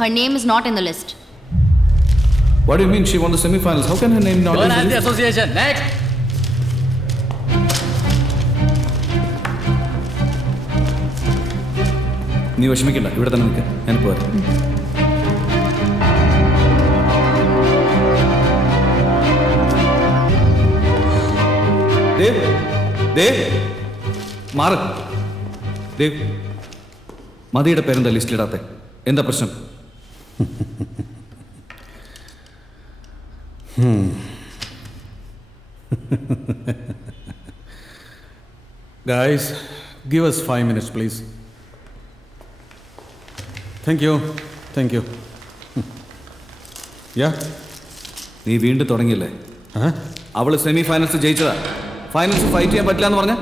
Her name is not in the list. What do you mean she won the semi-finals? How can her name not be Go in and the the list? association. Next. നീ വിഷമിക്കണ്ട, ഇവിടെ തന്നെ നിൽക്കാം. ഞാൻ പോരാ. മാറ്. ദേവ്, മതിയുടെ പേരെന്താ ലിസ്റ്റിലിടാത്തെ? എന്താ പ്രശ്നം? Guys, give us 5 minutes, please. Thank you. Thank you. Yeah? നീ വീണ്ടും തുടങ്ങിയല്ലേ? Huh? അവള് സെമി ഫൈനൽസ് ജയിച്ചതാ. ഫൈനൽസ് ഫൈറ്റ് ചെയ്യാൻ പറ്റില്ല എന്ന് പറഞ്ഞ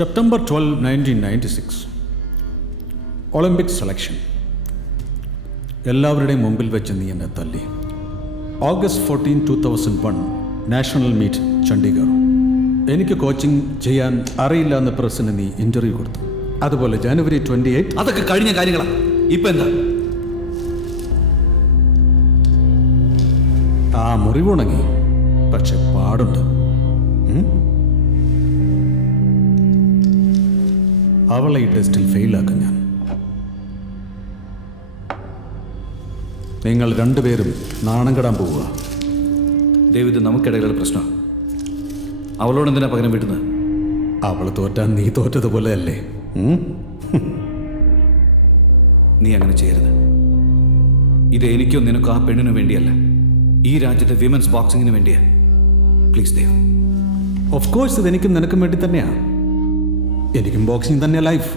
September 12, 1996. Olympic selection. എല്ലാവരുടെയും മുമ്പിൽ വെച്ച് നീ എന്നെ തല്ലി. August 14, 2001 national meet Chandigarh. എനിക്ക് കോച്ചിങ് ചെയ്യാൻ അറിയില്ല എന്ന് പ്രസിന് നീ ഇൻ്റർവ്യൂ കൊടുത്തു. അതുപോലെ January 28. അതൊക്കെ കഴിഞ്ഞ കാര്യങ്ങളാ. ഇപ്പൊ എന്താ? ആ മുറിവുണങ്ങി, പക്ഷെ പാടുണ്ട്. അവളെ ഈ ടെസ്റ്റിൽ ഫെയിലാക്കും ഞാൻ. നിങ്ങൾ രണ്ടുപേരും നാണം കെടാൻ പോവുക. ദേവ്, ഇത് നമുക്കിടയിലുള്ള പ്രശ്നമാണ്. അവളോട് എന്തിനാ പകരം വിടുന്നത്? അവൾ തോറ്റാൻ നീ തോറ്റതുപോലെ അല്ലേ? നീ അങ്ങനെ ചെയ്യരുത്. ഇത് എനിക്കോ നിനക്കോ ആ പെണ്ണിനു വേണ്ടിയല്ല, ഈ രാജ്യത്തെ വിമൻസ് ബോക്സിങ്ങിന് വേണ്ടിയാ. പ്ലീസ് ദേവ്. ഓഫ് കോഴ്സ് ഇത് എനിക്കും നിനക്കും വേണ്ടി തന്നെയാ. എനിക്കും ബോക്സിംഗ് തന്നെയാ ലൈഫ്.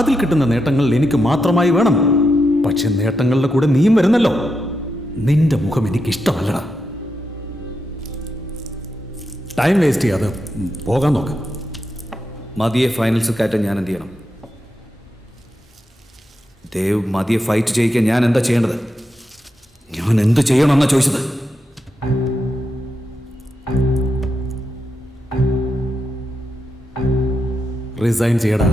അതിൽ കിട്ടുന്ന നേട്ടങ്ങൾ എനിക്ക് മാത്രമായി വേണം. പക്ഷെ നേട്ടങ്ങളുടെ കൂടെ നീയും വരുന്നല്ലോ. നിന്റെ മുഖം എനിക്കിഷ്ടമല്ലടാ. ടൈം വേസ്റ്റ് ചെയ്യാതെ പോകാൻ നോക്ക്. മതിയെ ഫൈനൽസ് കയറ്റാൻ ഞാൻ എന്ത് ചെയ്യണം? ദേവ്, മതിയെ ഫൈറ്റ് ചെയ്യിക്കാൻ ഞാൻ എന്താ ചെയ്യേണ്ടത്? ഞാൻ എന്ത് ചെയ്യണമെന്നാ ചോദിച്ചത്? റിസൈൻ ചെയ്യടാ.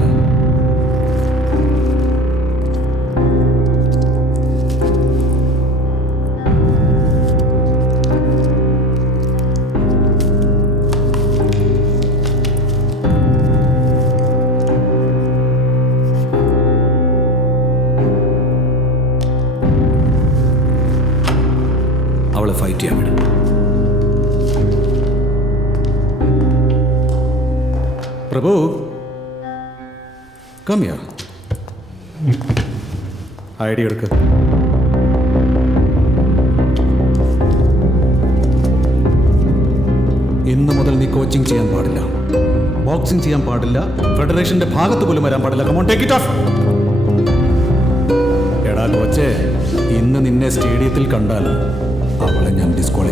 അവളെ ഫൈറ്റ് ചെയ്യാൻ വിടും. പ്രഭു, കം ഹിയർ. ഐഡി എടുക്ക്. ഇന്നു മുതൽ നീ കോച്ചിങ് ചെയ്യാൻ പാടില്ല, ബോക്സിംഗ് ചെയ്യാൻ പാടില്ല, ഫെഡറേഷന്റെ ഭാഗത്ത് പോലും വരാൻ പാടില്ല. Come on, take it off. എടാ കോച്ചേ, ഇന്ന് നിന്നെ സ്റ്റേഡിയത്തിൽ കണ്ടാൽ അവളെ ഞാൻ ഡിസ്ക്വാളിഫൈ